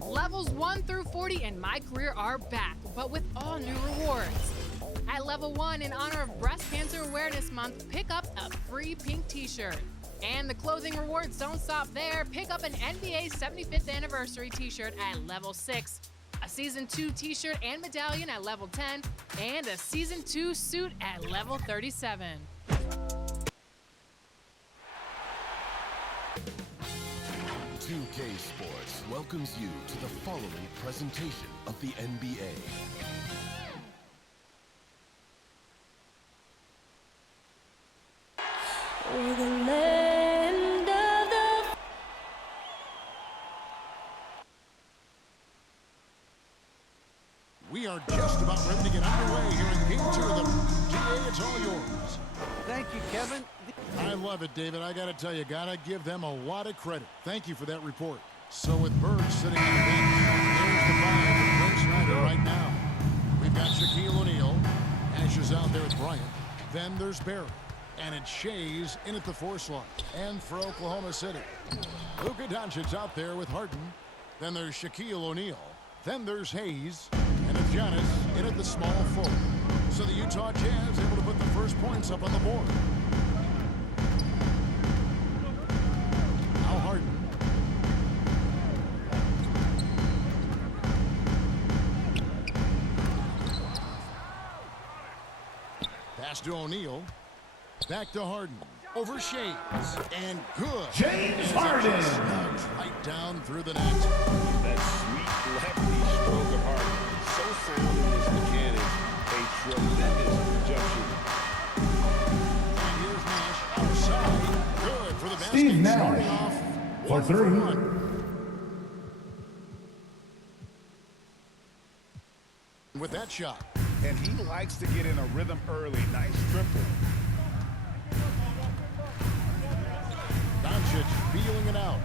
Levels 1 through 40 in my career are back, but with all new rewards. At level 1, in honor of Breast Cancer Awareness Month, pick up a free pink t-shirt. And the clothing rewards don't stop there. Pick up an NBA 75th anniversary t-shirt at level 6, a Season 2 t-shirt and medallion at level 10, and a Season 2 suit at level 37. 2K Sports welcomes you to the following presentation of the NBA. For the land of the... We are just about ready to get underway here in Game 2 of the GA. It's all yours. Thank you, Kevin. I love it, David. I got to tell you, got to give them a lot of credit. Thank you for that report. So with Bird sitting on the bench, there's the five for Quinn Snyder right now. We've got Shaquille O'Neal. Ash is out there with Bryant. Then there's Barry. And it's Shays in at the 4 slot. And for Oklahoma City, Luka Doncic's out there with Harden. Then there's Shaquille O'Neal. Then there's Hayes. And it's Giannis in at the small forward. So the Utah Jazz able to put the first points up on the board. Now Harden. Pass to O'Neal. Back to Harden. Over Shades. And good. James Harden. Right down through the net. That sweet lefty stroke of Harden. So sound in his mechanics. A tremendous jump shooter. And here's Nash outside. Good for the basket. Steve Nash Starting off for 1 3. for 1. With that shot. And he likes to get in a rhythm early. Nice triple. Doncic feeling it out.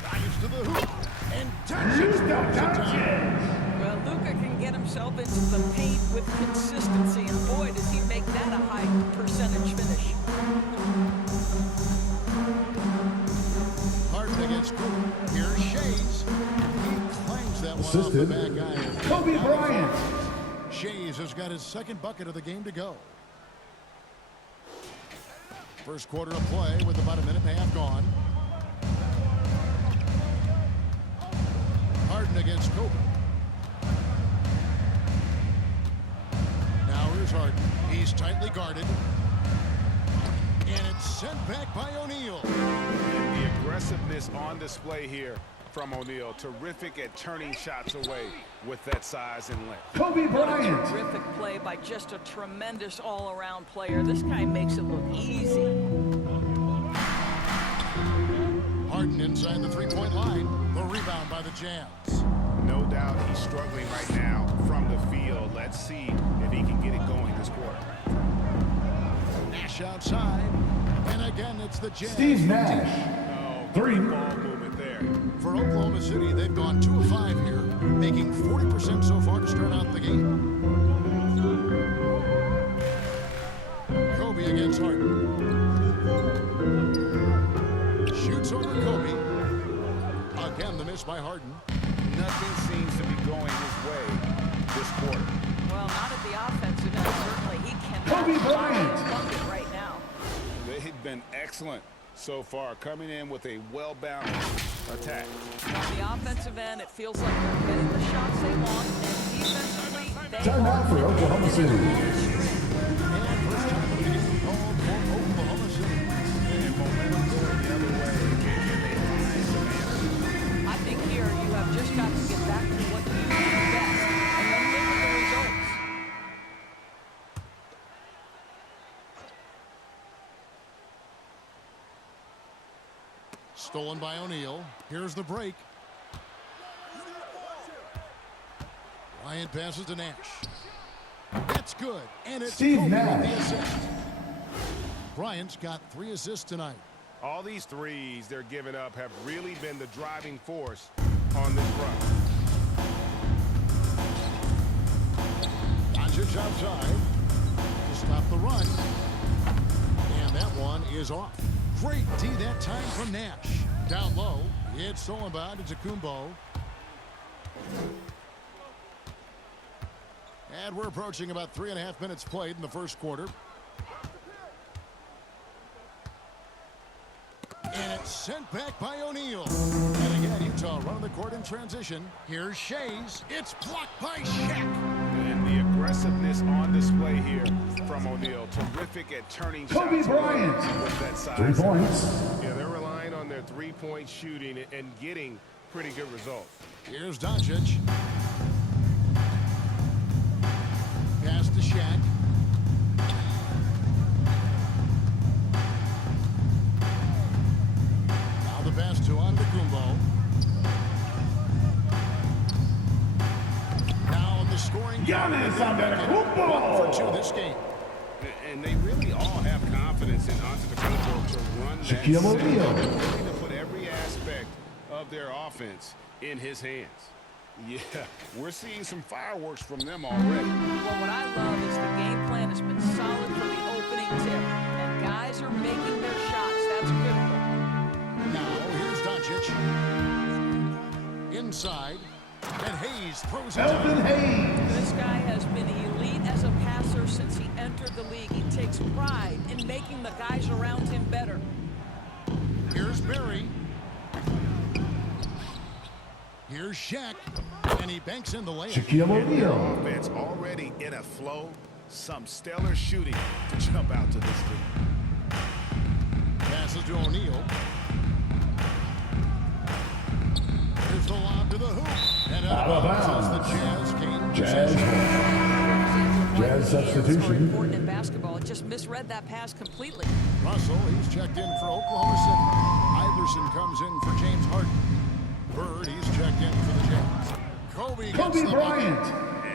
Drives to the hoop. And Doncic. Well, Luka can get himself into the paint with consistency, and boy, does he make that a high percentage finish. Harden against Cooper. Here's Shays. He claims that one off the Assisted. back iron. Kobe Bryant. Shays has got his second bucket of the game to go. First quarter of play with about a minute and a half gone. Harden against Kobe. Now here's Harden. He's tightly guarded. And it's sent back by O'Neal. And the aggressiveness on display here from O'Neal. Terrific at turning shots away with that size and length. Kobe What a Bryant. terrific play by just a tremendous all-around player. This guy makes it look easy. Harden inside the three-point line. The rebound by the Jazz. No doubt he's struggling right now from the field. Let's see if he can get it going this quarter. Nash outside. And again, it's the Jazz. Steve Nash. Oh, 3. ball movement there. For Oklahoma City, they've gone 2 of 5 here, making 40% so far to start out the game. Kobe against Harden. Shoots over Kobe. Again, the miss by Harden. Nothing seems to be going his way this quarter. Well, not at the offensive end. Certainly, he cannot Kobe find Bryant. his bucket right now. They've been excellent so far, coming in with a well-balanced attack. On the offensive end, it feels like they're getting the shots they want, and defensively, they Timeout for Oklahoma City. And first time of the game called for Oklahoma City. And momentum going the other way. Can they find some answers? I think here you have just got to get back to what you do best, and then live with the results. Stolen by O'Neal. Here's the break. Bryant passes to Nash. That's good. And it's Steve Kobe with Nash. the assist. Bryant's got 3 assists tonight. All these threes they're giving up have really been the driving force on this run. Doncic outside to stop the run. And that one is off. Great D that time from Nash. Down low, it's stolen by Kumbo. And we're approaching about 3.5 minutes played in the first quarter. And it's sent back by O'Neal. And again, Utah running the court in transition. Here's Shays. It's blocked by Shaq. And the aggressiveness on display here from O'Neal. Terrific at turning Kobe shots Bryant. with that size. 3 points. Yeah, they're relying on their three-point shooting and getting pretty good results. Here's Doncic. Pass to Shaq. Now the pass to Kumbo. Now in the scoring. Giannis Antetokounmpo. 1 for 2 this game. And they really all have confidence in Antetokounmpo to run that Shaquille set, O'Neal. really to put every aspect of their offense in his hands. Yeah, we're seeing some fireworks from them already. Well, what I love is the game plan has been solid from the opening tip, and guys are making their shots. That's critical. Now here's Doncic. Inside. And Hayes throws it Elvin down. Hayes. This guy has been elite as a passer since he entered the league. He takes pride in making the guys around him better. Here's Barry. Here's Shaq. And he banks in the layup. Shaquille O'Neal. Offense already in a flow. Some stellar shooting to jump out to this lead. Passes to O'Neal. Here's the lob to the hoop. And Out of bounds. The Jazz gain Jazz. Jazz It's more substitution. important in basketball. It just misread that pass completely. Russell, he's checked in for Oklahoma City. Iverson comes in for James Harden. Bird, he's checked in for the Jazz. Kobe gets Kobe the Bryant.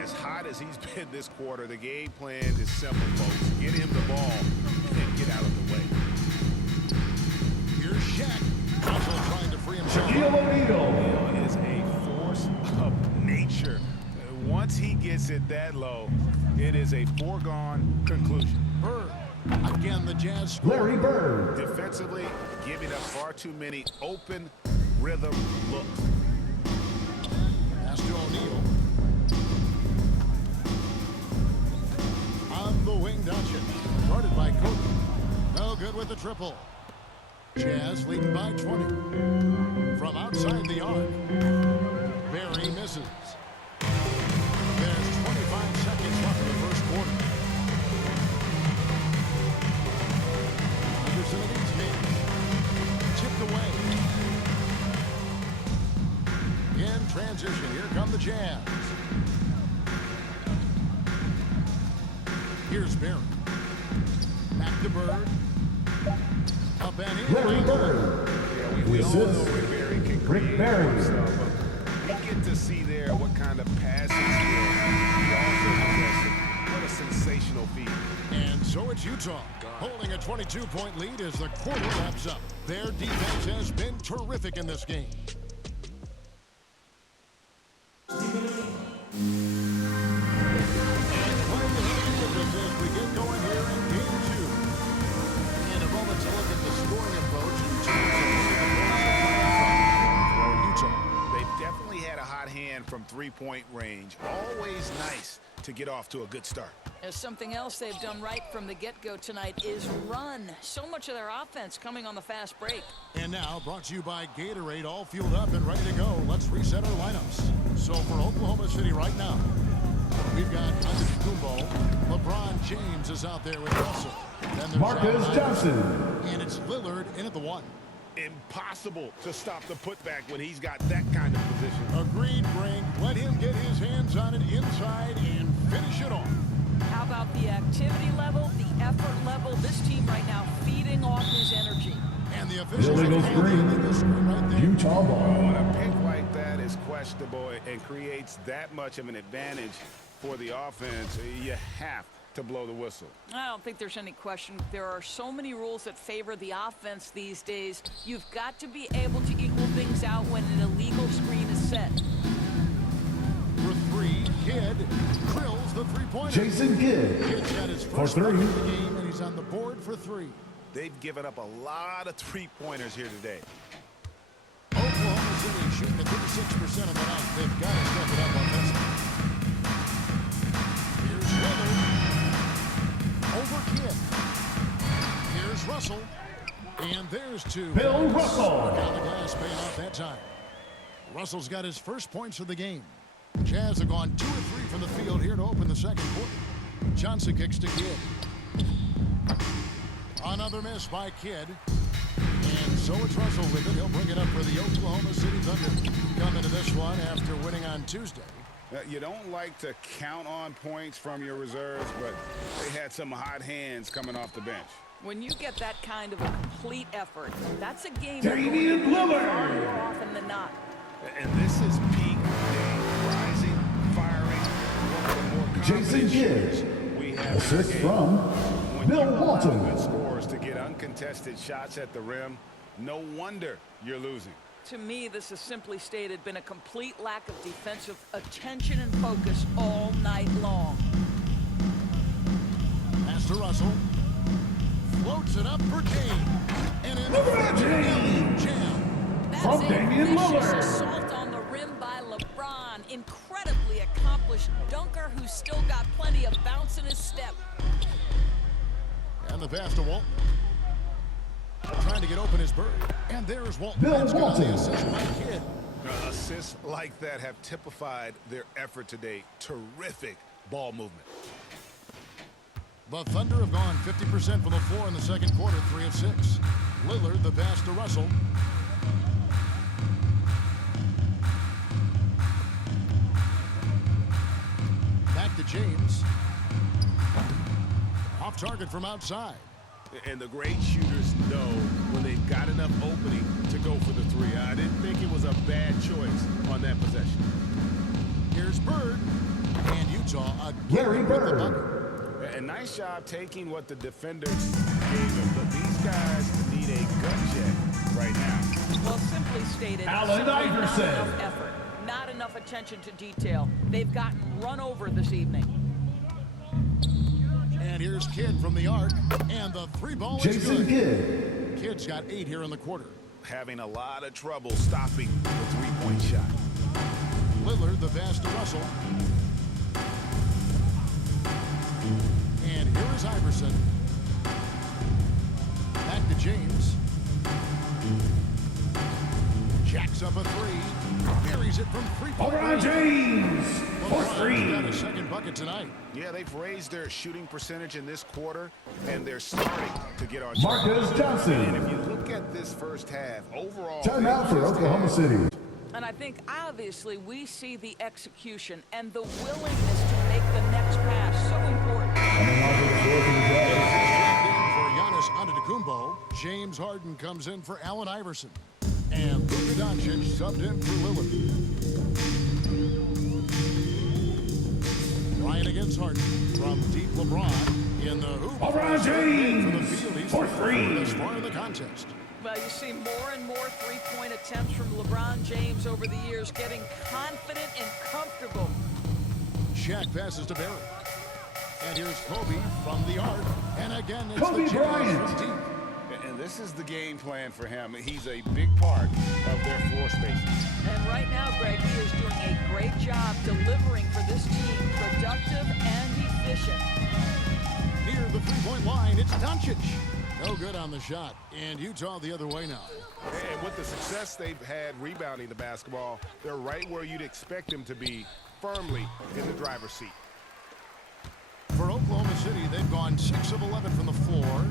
As hot as he's been this quarter, the game plan is simple, folks. Get him the ball and get out of the way. Here's Shaq. Russell trying to free himself. Shaquille O'Neal. Is a force of nature. Once he gets it that low, it is a foregone conclusion. Bird. Again, the Jazz score. Larry Bird. Defensively, giving up far too many open rhythm looks. Pass to O'Neal. On the wing, Doncic. Guarded by Kobe. No good with the triple. Jazz leading by 20. From outside the arc. Barry misses. There's 25 seconds left in the first quarter. Anderson against Hayes. Tipped away. In transition, here come the Jazz. Here's Barry. Back to Bird. Up and in. Larry Bird. Yeah, we all Assist. know Rick Barry can Rick create Barry. himself, but we get to see there what kind of passes he also possesses. What a sensational feat. And so it's Utah, holding a 22-point lead as the quarter wraps up. Their defense has been terrific in this game. We get going here in game 2. In a moment to look at the scoring approach in terms of Utah. They've definitely had a hot hand from three-point range. Always nice to get off to a good start. There's something else they've done right from the get-go tonight is run. So much of their offense coming on the fast break. And now, brought to you by Gatorade, all fueled up and ready to go. Let's reset our lineups. So for Oklahoma City right now, we've got Antetokounmpo. LeBron James is out there with Russell. Then there's Marcus Allen Johnson. Iverson. And it's Lillard in at the 1. Impossible to stop the putback when he's got that kind of position. Agreed, Brink. Let him get his hands on it inside and finish it off. How about the activity level, the effort level? This team right now feeding off his energy. And the officials Illegal have called the screen. illegal screen right there. Utah ball. When a pick like that is questionable and creates that much of an advantage for the offense, you have to blow the whistle. I don't think there's any question. There are so many rules that favor the offense these days. You've got to be able to equal things out when an illegal screen is set. For 3, Kidd drills the three-pointer. Jason Kidd. Kidd's got his For first 3. bucket of the game, and he's on the board for 3. they've given up a lot of three-pointers here today. Oklahoma City shooting at 36% on the night. They've got to step it up offensively. Here's Lillard. Over Kidd. Here's Russell. And there's two. Bill Russell. Work on the glass, paying off that time. Russell's got his first points of the game. Jazz have gone 2 of 3 from the field here to open the second quarter. Johnson kicks to Kidd. Another miss by Kidd. And so it's Russell with it. He'll bring it up for the Oklahoma City Thunder. Come into this one after winning on Tuesday. You don't like to count on points from your reserves, but they had some hot hands coming off the bench. When you get that kind of a complete effort, that's a game Damian Lillard. more often than not. And this is peak Dame, rising, firing, one of the more Jason confident Kidd. we have. Assist in the game. from When Bill you allow Walton. good scores to get uncontested shots at the rim, no wonder you're losing. To me, this is simply stated been a complete lack of defensive attention and focus all night long. Pass to Russell. Floats it up for James. And in LeBron James. jam. From That's a Damian vicious Lillard. assault on the rim by LeBron. Incredibly accomplished dunker who's still got plenty of bounce in his step. And the pass to Walton. Trying to get open is Bird. And there's Walton. Bill That's good on the Walton. assist by Kidd. Assists like that have typified their effort today. Terrific ball movement. The Thunder have gone 50% from the floor in the second quarter, 3 of 6. Lillard, the pass to Russell. Back to James. Off target from outside. And the great shooters know when they've got enough opening to go for the three. I didn't think it was a bad choice on that possession. Here's Bird. And Utah Larry again with the Bird. bucket. And nice job taking what the defenders gave him. But these guys need a gut check right now. Well, simply stated, Allen simply not Iverson. enough effort, not enough attention to detail. They've gotten run over this evening. And here's Kidd from the arc. And the 3 ball is Jason good. Kidd. Kidd's got 8 here in the quarter. Having a lot of trouble stopping the three-point shot. Lillard, the pass to Russell. And here is Iverson. Back to James. Jacks up a 3. Buries it from 3-point LeBron range. James. For LeBron's got a 3. second bucket tonight. Yeah, they've raised their shooting percentage in this quarter, and they're starting to get on track. Marcus And Johnson. if you look at this first half, overall... Timeout for Oklahoma City. And I think obviously we see the execution and the willingness to make the next pass so important. Coming onto the floor for the Jazz. For Giannis Antetokounmpo, James Harden comes in for Allen Iverson. And Luka Doncic subbed in for Lillard. Ryan against Harden from deep LeBron in the hoop. LeBron James For the field, he's for the 3. third far in the contest. Well, you see more and more three-point attempts from LeBron James over the years, getting confident and comfortable. Shaq passes to Barry. And here's Kobe from the arc. And again, it's Kobe the Jazz Bryant. from deep. And this is the game plan for him. He's a big part of their floor spacing. And right now, Greg, he is doing a great job delivering for this team, productive and efficient. Near the three-point line, it's Doncic. No good on the shot. And Utah the other way now. And with the success they've had rebounding the basketball, they're right where you'd expect them to be, firmly in the driver's seat. For Oklahoma City, they've gone 6 of 11 from the floor.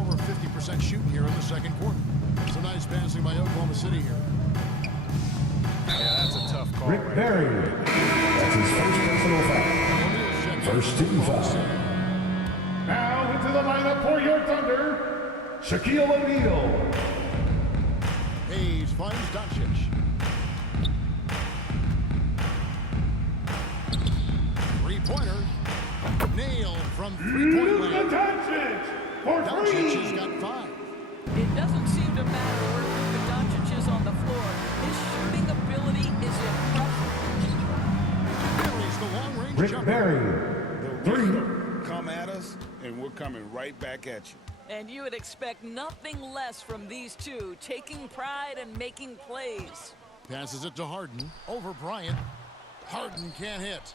Over 50% shooting here in the second quarter. Some nice passing by Oklahoma City here. Yeah, that's a tough call. Rick Barry. That's his first personal foul. O'Neal's checked in First for team Oklahoma foul. City. Now into the lineup for your Thunder, Shaquille O'Neal. Hayes finds Doncic. Three-pointer. Nailed from three-point Luka land. Doncic for Doncic 3. has got 5. It doesn't seem to matter where Luka Doncic is on the floor. His shooting ability is impressive. Barry's the long-range Rick jumper. Barry. The 3. rhythm come at us, and we're coming right back at you. And you would expect nothing less from these two, taking pride and making plays. Passes it to Harden. Over Bryant. Harden can't hit.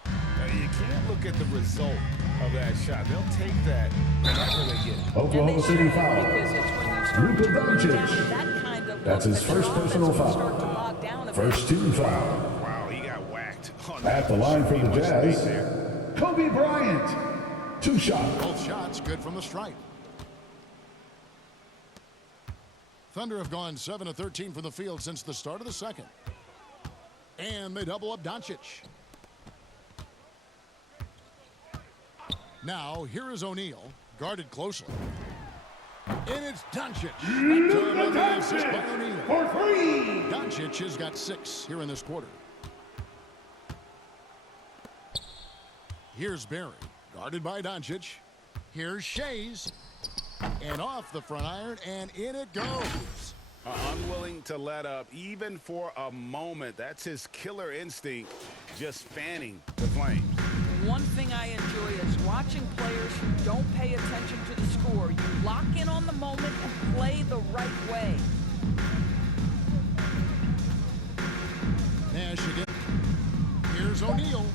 You can't look at the result of that shot. They'll take that whenever they get it. Oklahoma City foul. Because it's when you start Luka to bring down Doncic. that kind of That's look his that your first offense personal can start to foul. bog down a First bit. team foul. Wow, he got whacked on At that. the line for Pretty the much stayed Jazz, there. Kobe Bryant. 2 shots. Both shots good from the stripe. Thunder have gone 7 of 13 from the field since the start of the second. And they double up Doncic. Now, here is O'Neal, guarded closely. And it's Doncic. Luka That assist by Doncic O'Neal. for 3. Doncic has got 6 here in this quarter. Here's Barry, guarded by Doncic. Here's Shays. And off the front iron, and in it goes. Unwilling to let up, even for a moment. That's his killer instinct, just fanning the flames. One thing I enjoy is watching players who don't pay attention to the score. You lock in on the moment and play the right way. Nash again. Here's O'Neal.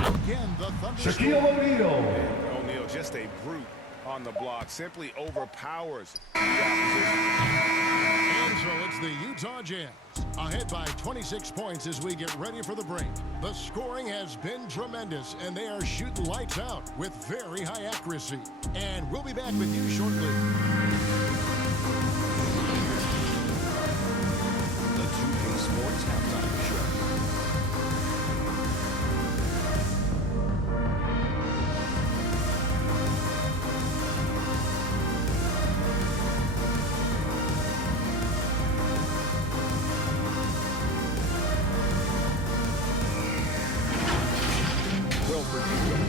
Again, the Thunder Shaquille score. O'Neal. O'Neal, just a brute on the block, simply overpowers the opposition. And so it's the Utah Jazz ahead by 26 points as we get ready for the break. The scoring has been tremendous, and they are shooting lights out with very high accuracy. And we'll be back with you shortly. The 2K Sports Halftime Show. Well for Utah.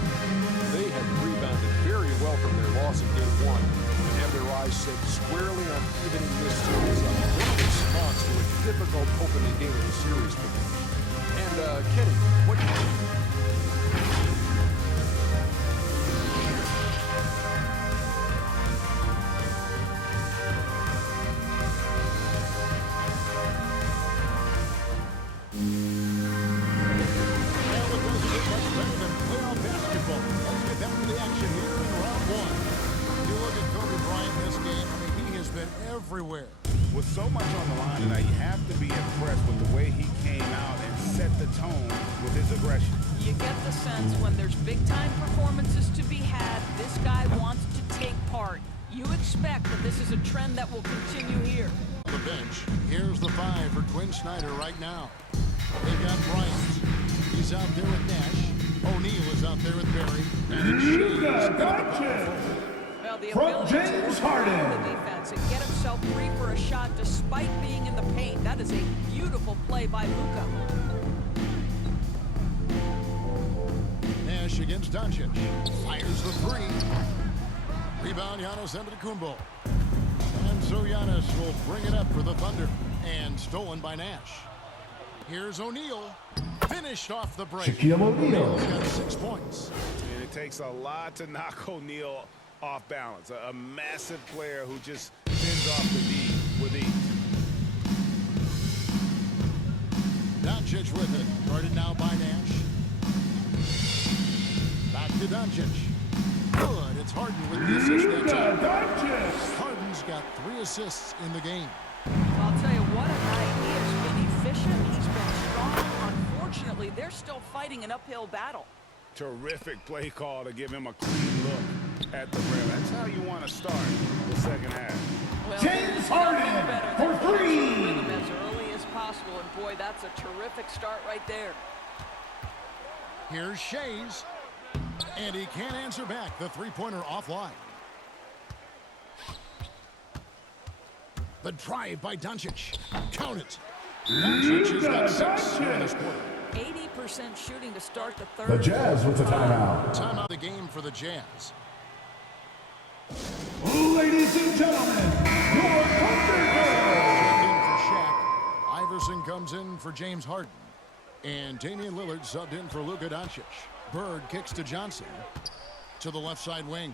They have rebounded very well from their loss in Game 1 and have their eyes set squarely on evening this series up in response to a difficult opening game of the series for them. And, Kenny, what do you think? Well, it doesn't get much better than playoff basketball. Let's get back to the action here in round 1. You look at Kobe Bryant in this game, I mean, he has been everywhere. With so much on the line tonight, you have to be impressed with the way he came out and set the tone with his aggression. You get the sense when there's big-time performances to be had, this guy wants to take part. You expect that this is a trend that will continue here. On the bench, here's the 5 for Quinn Snyder right now. They've got Bryant. He's out there with Nash. O'Neal is out there with Barry. And it's Shays Luka at the power Doncic. forward. Well, the From ability James to work Harden. on the defense and get himself free for a shot despite being in the paint. That is a beautiful play by Luka. Nash against Doncic. Fires the 3. Rebound, Giannis Antetokounmpo. And so Giannis will bring it up for the Thunder. And stolen by Nash. Here's O'Neal. Finished off the break. Shaquille O'Neal. O'Neal's got 6 points. And it takes a lot to knock O'Neal off balance. A massive player who just spins off the knee with ease. Doncic with it. Guarded now by Nash. Back to Doncic. Good. It's Harden with the assist that Luka time. Doncic. Harden's got 3 assists in the game. I'll tell you what a night. He has been efficient. He's been strong. Unfortunately, they're still fighting an uphill battle. Terrific play call to give him a clean look at the rim. That's how you want to start the second half. Well, James there's Harden nothing better for than to 3. win them as early as possible. And boy, that's a terrific start right there. Here's Shays. And he can't answer back. The 3-pointer offline. The drive by Doncic. Count it. Doncic has got 6 in this quarter. 80% shooting to start the third. The Jazz with the timeout. Timeout of the game for the Jazz. Ladies and gentlemen, your Thunder Checked in for Shaq. Iverson comes in for James Harden. And Damian Lillard subbed in for Luka Doncic. Bird kicks to Johnson. To the left side wing.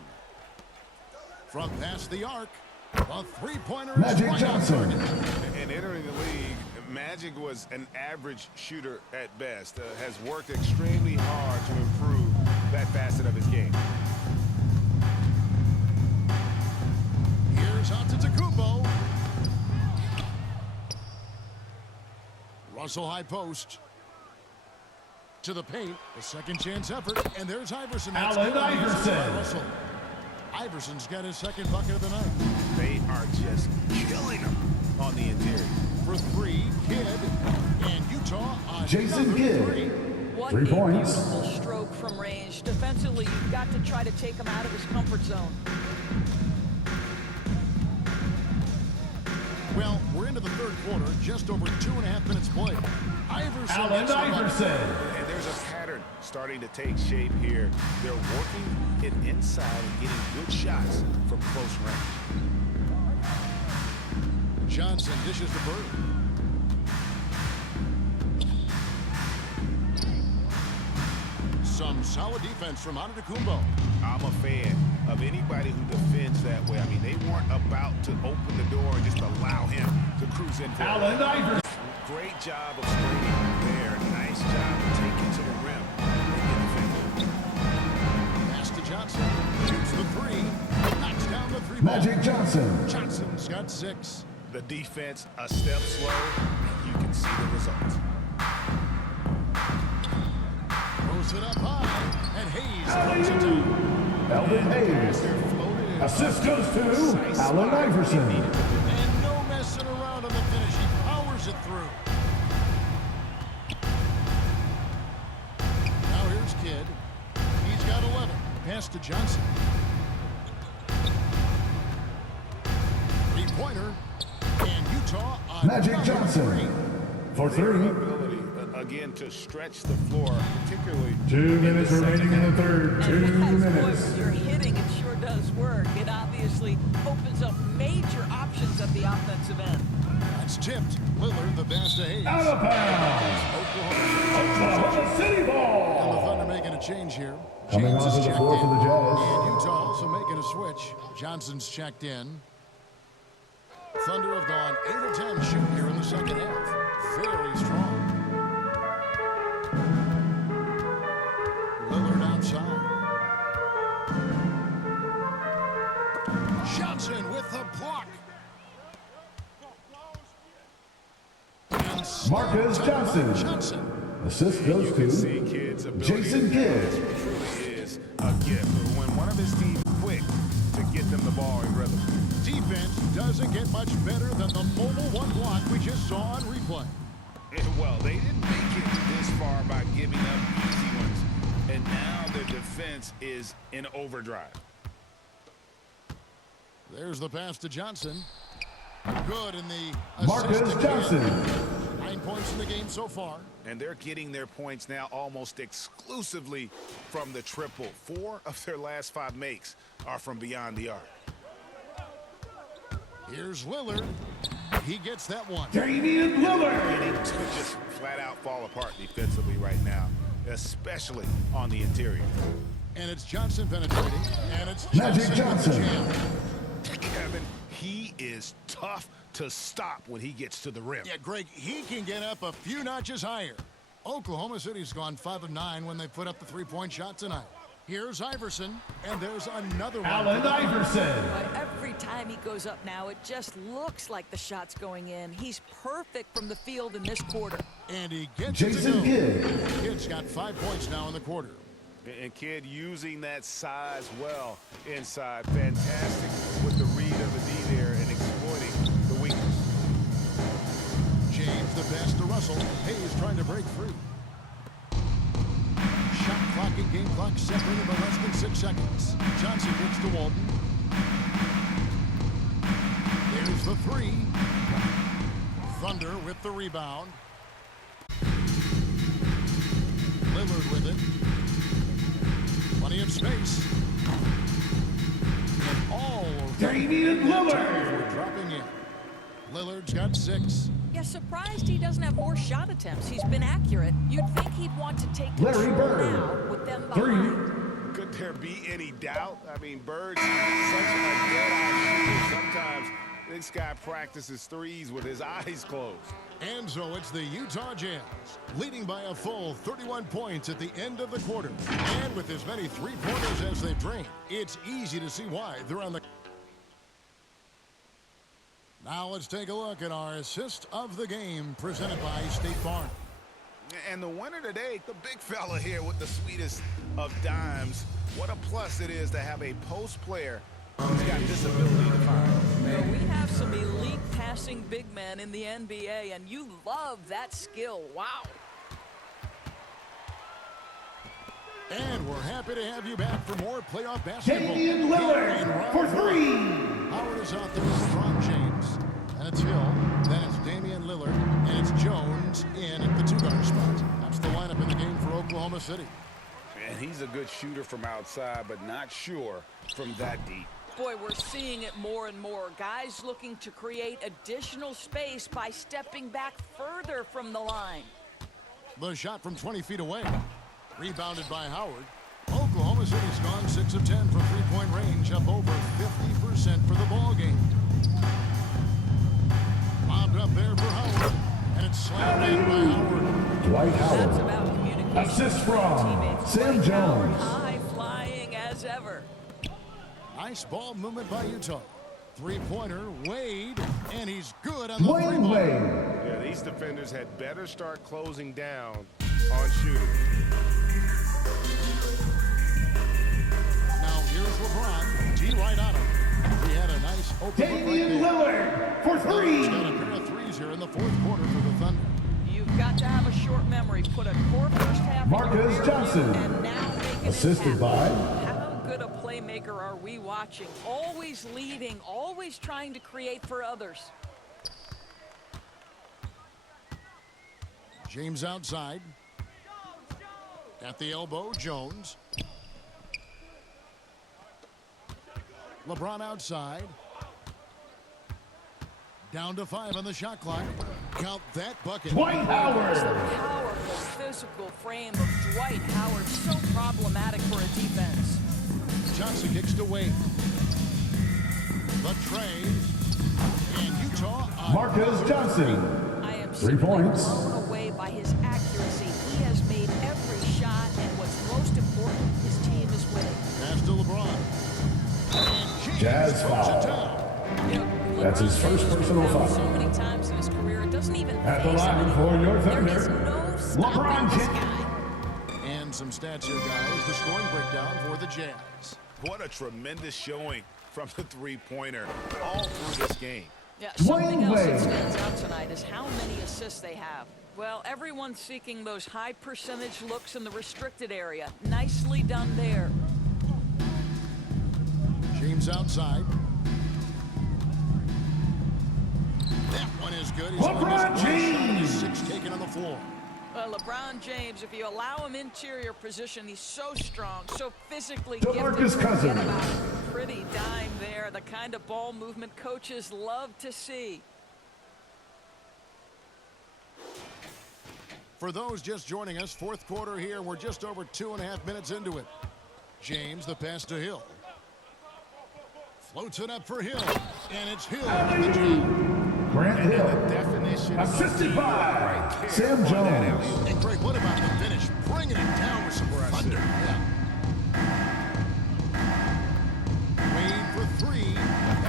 From past the arc, a three-pointer is Magic right on Johnson. target. And entering the league, Magic was an average shooter at best. Has worked extremely hard to improve that facet of his game. Here's Antetokounmpo. Russell high post. To the paint, a second chance effort, and there's Iverson. That's Allen good. Iverson. By Russell. Iverson's got his second bucket of the night. They are just killing him on the interior. For three, Kidd, and Utah on Jason another Kidd. three. What 3 a points. beautiful stroke from range. Defensively, you've got to try to take him out of his comfort zone. Well, we're into the third quarter, just over 2.5 minutes played. Iverson. Allen gets the bucket. Iverson. And there's a pattern starting to take shape here. They're working it inside and getting good shots from close range. Johnson dishes the bird. Some solid defense from Antetokounmpo. I'm a fan of anybody who defends that way. I mean, they weren't about to open the door and just allow him to cruise in. Allen Iverson. Great job of screening there. Nice job of taking to the rim. Pass to Johnson. Shoots the three. Knocks down the three ball. Magic Johnson. Johnson's got 6. The defense a step slow, and you can see the results. Throws it up high, and Hayes throws it down. Elvin Hayes. Assist goes to Allen Iverson. And no messing around on the finish. He powers it through. Now here's Kidd. He's got 11. Pass to Johnson. Three-pointer. And Utah on Magic another Johnson. three. For 3. Ability, again, to stretch the floor, particularly 2 minutes remaining in the third. 2 And boy, minutes. when you're hitting, it sure does work. It obviously opens up major options at the offensive end. That's tipped. Lillard, the pass to Hayes. Out of bounds. Oklahoma City And the ball. Thunder making a change here. Coming James is onto the checked floor in. for the Jazz. And Utah also making a switch. Johnson's checked in. Thunder have gone 8 of 10 shooting here in the second half. Very strong. Lillard outside. Johnson with the block. And Marcus Johnson. Johnson. Assist goes you can see to kids' ability. Jason Kidd. Truly is a gift. When one of his team quick to get them the ball in rhythm. Defense doesn't get much better than the mobile one block we just saw on replay. Well, they didn't make it this far by giving up easy ones, and now their defense is in overdrive. There's the pass to Johnson. Good in the Marcus assist to Johnson. Kidd. 9 points in the game so far. And they're getting their points now almost exclusively from the triple. 4 of their last 5 makes are from beyond the arc. Here's Lillard. He gets that one. Damian Lillard. Beginning to just flat out fall apart defensively right now, especially on the interior. And it's Johnson penetrating. And it's Magic Johnson with the Johnson. jam. Kevin, he is tough to stop when he gets to the rim. Yeah, Greg, he can get up a few notches higher. Oklahoma City's gone 5 of 9 when they put up the three-point shot tonight. Here's Iverson, and there's another one. Allen Iverson. But every time he goes up now, it just looks like the shot's going in. He's perfect from the field in this quarter. And he gets Jason it to go. Kidd. Kidd's got 5 points now in the quarter. And Kidd using that size well inside. Fantastic with the read of the D there and exploiting the weakness. James the pass to Russell. Hayes trying to break free. Shot clock and game clock separated by less than 6 seconds. Johnson gets to Walton. There's the three. Thunder with the rebound. Lillard with it. Plenty of space. And all of Damian Lillard. we're dropping in. Lillard's got 6. Yeah, surprised he doesn't have more shot attempts. He's been accurate. You'd think he'd want to take Larry control Bird. now with them 3. behind. Good Could there be any doubt? I mean, Bird's such a dead-eye shooter. Sometimes this guy practices threes with his eyes closed. And so it's the Utah Jazz leading by a full 31 points at the end of the quarter. And with as many three-pointers as they've drained, it's easy to see why they're on the... Now let's take a look at our assist of the game presented by State Farm. And the winner today, the big fella here with the sweetest of dimes. What a plus it is to have a post player who's got this ability to find. Well, we have some elite passing big men in the NBA, and you love that skill. Wow. And we're happy to have you back for more playoff basketball. Damian Lillard for three. Howard is out there with LeBron James. And it's Hill. Then it's Damian Lillard. And it's Jones in at the two-guard spot. That's the lineup in the game for Oklahoma City. And he's a good shooter from outside, but not sure from that deep. Boy, we're seeing it more and more. Guys looking to create additional space by stepping back further from the line. The shot from 20 feet away. Rebounded by Howard. Oklahoma City's gone 6 of 10 from three-point range, up over 50% for the ball game. Lobbed up there for Howard, and it's slammed in by Howard. Dwight That's Howard. about communication. Assist from Teammates. Sam Dwight Howard, Jones. high flying as ever. Nice ball movement by Utah. Three-pointer, Wade, and he's good on the three Dwayne ball. Wade. Yeah, these defenders had better start closing down on shooting. Now here's LeBron. D right on him. He had a nice open look right Damian there. Lillard for three. He's got a pair of threes here in the fourth quarter for the Thunder. You've got to have a short memory. Put a core first half in Marcus your rear view Johnson. and now make it Assisted happen. by How good a playmaker are we watching? Always leading, always trying to create for others. James outside. At the elbow, Jones. LeBron outside. Down to 5 on the shot clock. Count that bucket. Dwight The Howard. powerful physical frame of Dwight Howard, so problematic for a defense. Johnson kicks to Wade. The trade. And Utah on Marcus Johnson. I am 3 simply points. blown away by his accuracy. He has made every shot, and what's most important, his team is winning. pass to LeBron. And James Jazz puts foul. it down. You know, That's his LeBron first James personal has been foul. so many times in his career, it doesn't even At the phase him line for anymore. your There Thunder, is no stopping LeBron this James. guy. And some stats here, guys. The scoring breakdown for the Jazz. What a tremendous showing from the three-pointer all through this game. Yeah, something else that Wade. stands out tonight is how many assists they have. Well, everyone's seeking those high percentage looks in the restricted area. Nicely done there. James outside. That one is good. He's on LeBron his first shot. James. He's 6 taken on the floor. LeBron James, if you allow him interior position, he's so strong, so physically DeMarcus gifted. Forget Cousins. about it. Pretty dime there, the kind of ball movement coaches love to see. For those just joining us, fourth quarter here. We're just over 2.5 minutes into it. James, the pass to Hill. Floats it up for Hill. And it's Hill with the jump. Grant Hill. Definition of Assisted by right there Sam on that Jones. alley. And Greg, what about the finish? Bringing it down with some thunder. Yeah. Wade for 3.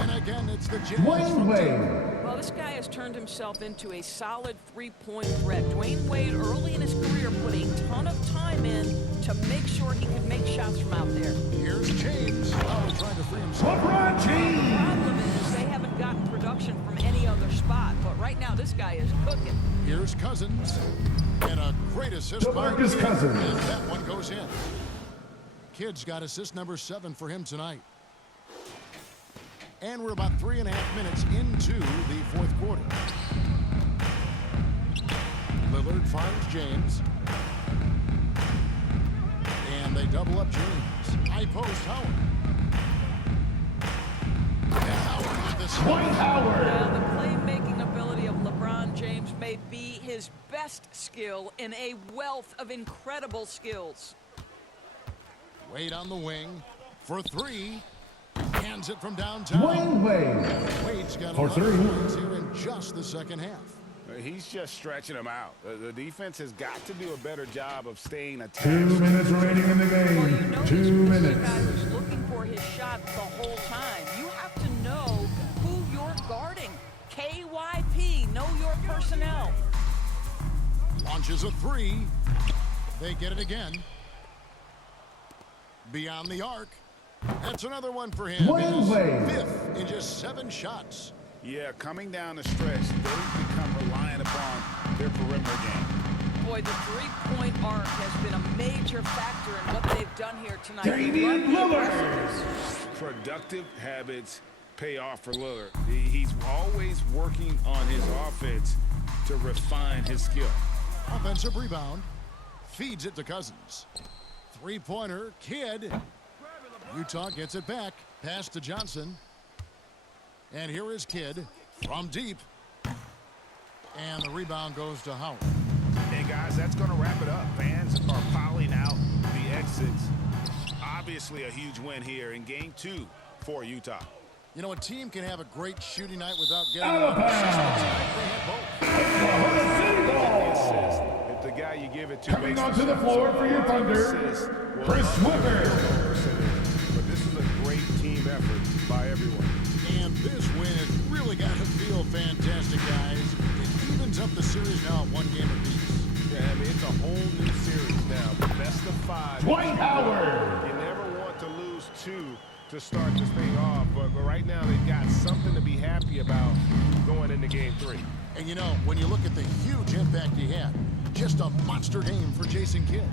And again, it's the Jazz Dwayne from 2. Wade. Well, this guy has turned himself into a solid three-point threat. Dwayne Wade, early in his career, put a ton of time in to make sure he could make shots from out there. Here's James. Oh, trying to free himself. LeBron The James. problem is they haven't gotten production from any other spot, but right now this guy is cooking. Here's Cousins. And a great assist by DeMarcus Kidd. Cousins. And that one goes in. Kidd's got assist number 7 for him tonight. And we're about 3.5 minutes into the fourth quarter. Lillard finds James. And they double up James. High post, Howard. And Howard with the Dwight swing. Howard. Now, the playmaking ability of LeBron James may be his best skill in a wealth of incredible skills. Wade on the wing for three. Hands it from downtown. Dwayne Wade. Wade's got For 11 three. points here in just the second half. He's just stretching them out. The defense has got to do a better job of staying attached. 2 minutes remaining in the Well, you game. notice 2 this minutes. guy was looking for his shot the whole time. You have to know who you're guarding. KYP, know your personnel. Launches a three. They get it again. Beyond the arc. That's another one for him. Dwayne His Wade. fifth in just 7 shots. Yeah, coming down the stretch, they've become reliant upon their perimeter game. Boy, the three-point arc has been a major factor in what they've done here tonight. Damian Lillard. Productive habits pay off for Lillard. He's always working on his offense to refine his skill. Offensive rebound. Feeds it to Cousins. Three-pointer. Kidd. Utah gets it back. Pass to Johnson. And here is Kidd from deep. And the rebound goes to Howard. Hey, guys, that's going to wrap it up. Fans are piling out the exits. Obviously a huge win here in Game 2 for Utah. You know, a team can have a great shooting night without getting Out of on assist. bounds. Tonight they had both. Oklahoma City Assist. ball. If the guy you give it to Coming makes onto the shot, floor so for your the Thunder, assist will Chris up their Webber. field goal percentage. But this is a great team effort by everyone. And this win has really got to feel fantastic, guys. It evens up the series now at 1 game apiece. Yeah, I mean, it's a whole new series now. Best of 5. Dwight Howard. You never want to lose 2 to start this thing off, but right now they've got something to be happy about going into Game 3. And you know, when you look at the huge impact he had, just a monster game for Jason Kidd.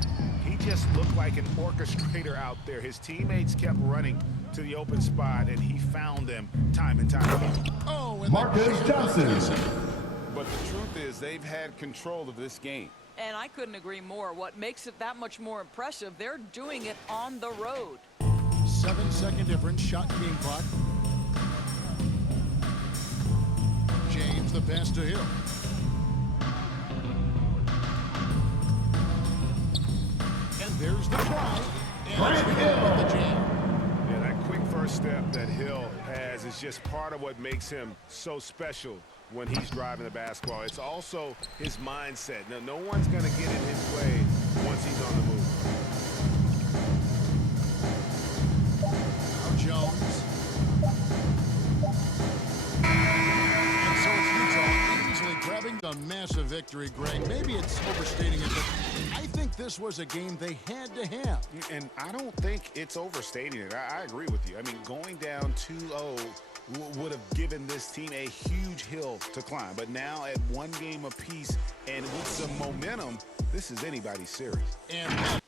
He just looked like an orchestrator out there. His teammates kept running to the open spot, and he found them time and time again. Oh, and Marcus the Johnson. But the truth is, they've had control of this game. And I couldn't agree more. What makes it that much more impressive, they're doing it on the road. 7-second difference, shot game clock. James, the pass to Hill. And there's the try. And Grant it's Hill. with the jam. Yeah, that quick first step that Hill has is just part of what makes him so special when he's driving the basketball. It's also his mindset. Now, no one's going to get in his way once he's on the move. Now Jones. And so it's Utah easily grabbing a massive victory, Greg. Maybe it's overstating it, but I think this was a game they had to have. And I don't think it's overstating it. I agree with you. I mean, going down 2-0 would have given this team a huge hill to climb. But now at 1 game apiece and with some momentum, this is anybody's series. And